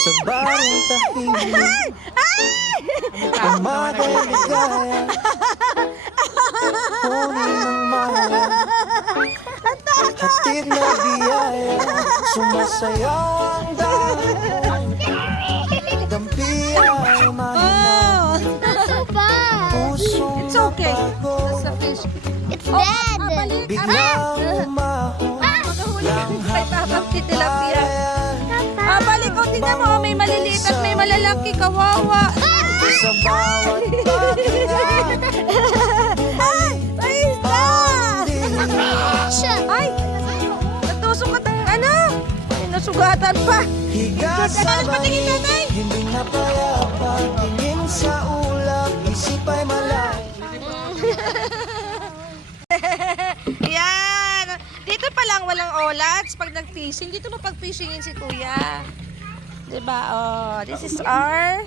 Sa barong tahimik umagay ligaya, kunin ng maya, hatid na biyaya, sumasayaw ang dahon, dampi ay mahina, pusong It's okay. napagod, That's a fish. It's dead. Balik. biglang umahon ng May tatang titilapia. hapagkaya, Balik ko. Tingnan mo. May maliliit at may malalaki. Kawawa. sa bawat paghinga. Ay! May isda! Ay! Natusok at ang ano? Ay, nasugatan pa. Higa sa Ano patingin bangin, nanay? hindi na payapa. Tingin sa ulap, isip ay malayo. Yan. Dito pa lang walang olats pag nag-fishing. Dito mapag-fishingin si Kuya. Diba? Oh, this is our...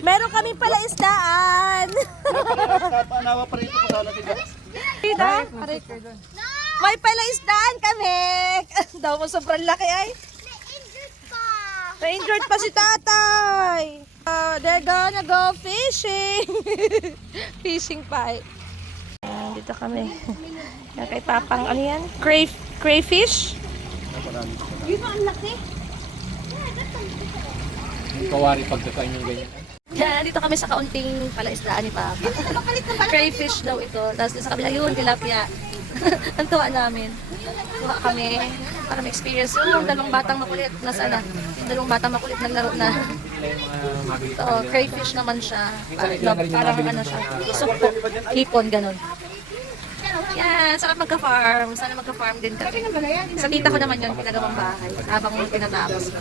Meron kami pala isdaan. Nawa pa rin ito kasala din. Dito? May pala isdaan kami. Daw mo sobrang laki ay. Na-injured pa si tatay. They're gonna go fishing. Fishing pa eh. Ayan, dito kami. Yan kay Papang, ano yan? Crayfish? Dito ang laki. Kawari pagkakain yung ganyan. Yan, dito kami sa kaunting palaisdaan ni Papa. Crayfish daw ito. Tapos sa kabila yun, tilapia. Ang tuwa namin. Tuwa kami para ma-experience yung dalawang batang makulit. Nasaan na? Yung dalawang batang makulit naglaro na. Ito, crayfish naman siya. Parang ano siya. Supo. Hipon, ganun. Yan, sarap magka-farm. Sana magka-farm din kami. Sa tita ko naman yun, pinagawang bahay. Habang tinatapos.